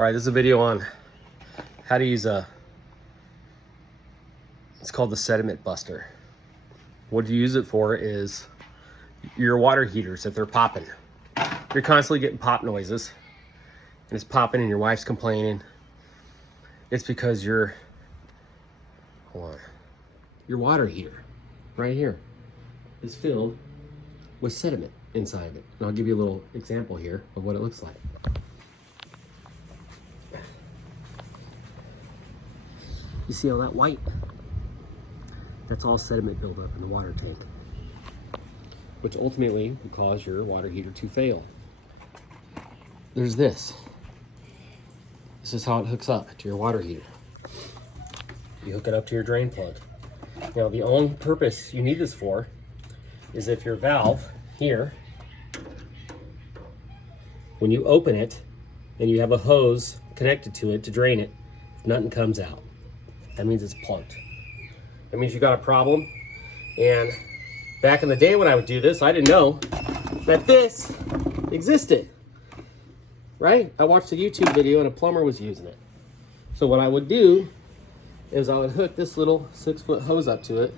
All right, this is a video on how to use it's called the Sediment Buster. What you use it for is your water heaters, if they're popping. You're constantly getting pop noises, and it's popping and your wife's complaining. It's because your water heater, right here, is filled with sediment inside of it. And I'll give you a little example here of what it looks like. You see all that white? That's all sediment buildup in the water tank, which ultimately will cause your water heater to fail. There's this. This is how it hooks up to your water heater. You hook it up to your drain plug. Now, the only purpose you need this for is if your valve here, when you open it and you have a hose connected to it to drain it, nothing comes out. That means it's plugged. That means you got a problem. And back in the day when I would do this, I didn't know that this existed, right? I watched a YouTube video and a plumber was using it. So what I would do is I would hook this little 6-foot hose up to it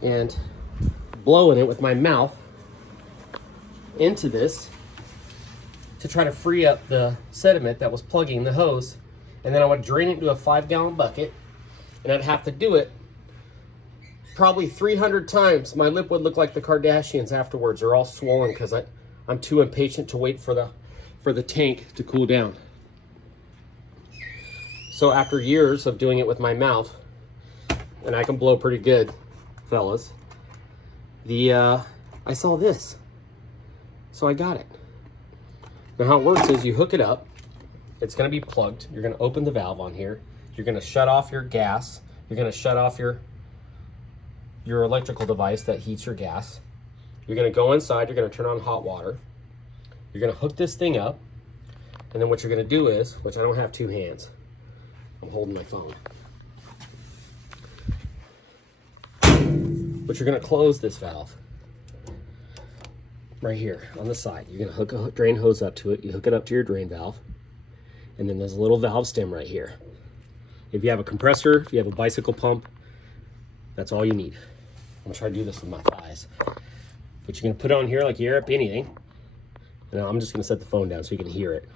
and blow in it with my mouth into this to try to free up the sediment that was plugging the hose. And then I would drain it into a 5-gallon bucket, and I'd have to do it probably 300 times. My lip would look like the Kardashians afterwards. They're all swollen because I'm too impatient to wait for the tank to cool down. So after years of doing it with my mouth, and I can blow pretty good, fellas, I saw this. So I got it. Now how it works is you hook it up. It's going to be plugged. You're going to open the valve on here. You're going to shut off your gas. You're going to shut off your electrical device that heats your gas. You're going to go inside. You're going to turn on hot water. You're going to hook this thing up. And then what you're going to do is, which I don't have two hands, I'm holding my phone. But you're going to close this valve right here on the side. You're going to hook a drain hose up to it. You hook it up to your drain valve. And then there's a little valve stem right here. If you have a compressor, if you have a bicycle pump, that's all you need. I'm gonna try to do this with my thighs. But you're gonna put it on here like you air up anything. And I'm just gonna set the phone down so you can hear it.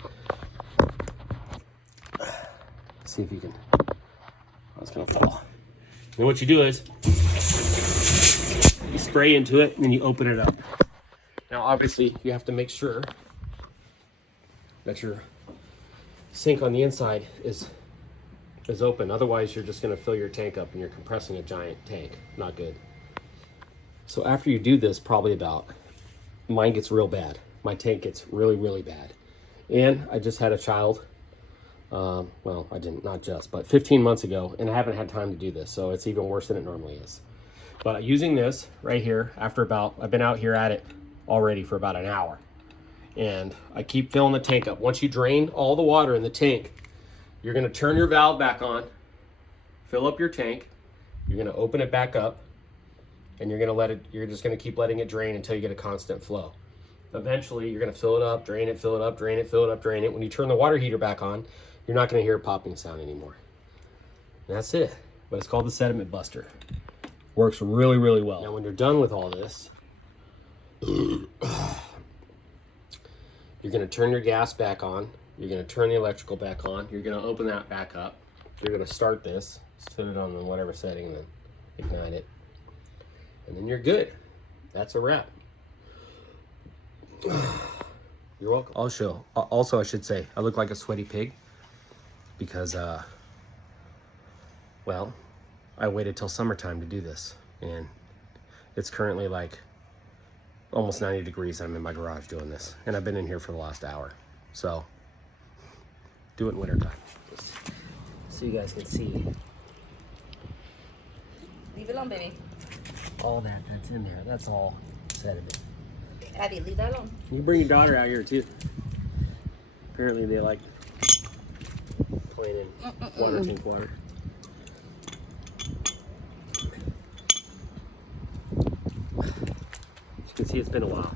See if you can, oh, it's gonna fall. And what you do is, you spray into it and then you open it up. Now obviously you have to make sure that your sink on the inside is open. Otherwise you're just going to fill your tank up and you're compressing a giant tank. Not good. So after you do this, probably about, mine gets real bad. My tank gets really, really bad. And I just had a child. Well, I didn't, not just, but 15 months ago, and I haven't had time to do this. So it's even worse than it normally is. But using this right here, after about, I've been out here at it already for about an hour. And I keep filling the tank up. Once you drain all the water in the tank, you're going to turn your valve back on, fill up your tank, you're going to open it back up, and you're just going to keep letting it drain until you get a constant flow. Eventually, you're going to fill it up, drain it, fill it up, drain it, fill it up, drain it. When you turn the water heater back on, you're not going to hear a popping sound anymore. And that's it. But it's called the Sediment Buster. Works really, really well. Now, when you're done with all this, you're going to turn your gas back on. You're going to turn the electrical back on. You're going to open that back up. You're going to start this, set it on whatever setting, and then ignite it. And then you're good. That's a wrap. You're welcome. Also, I should say, I look like a sweaty pig because, well, I waited till summertime to do this. And it's currently like almost 90 degrees. I'm in my garage doing this, and I've been in here for the last hour. So do it in wintertime, just so you guys can see. Leave it alone, baby. All that's in there, that's all sediment. Abby, leave that alone. You bring your daughter out here too. Apparently they like playing in water tank water. As you can see, it's been a while.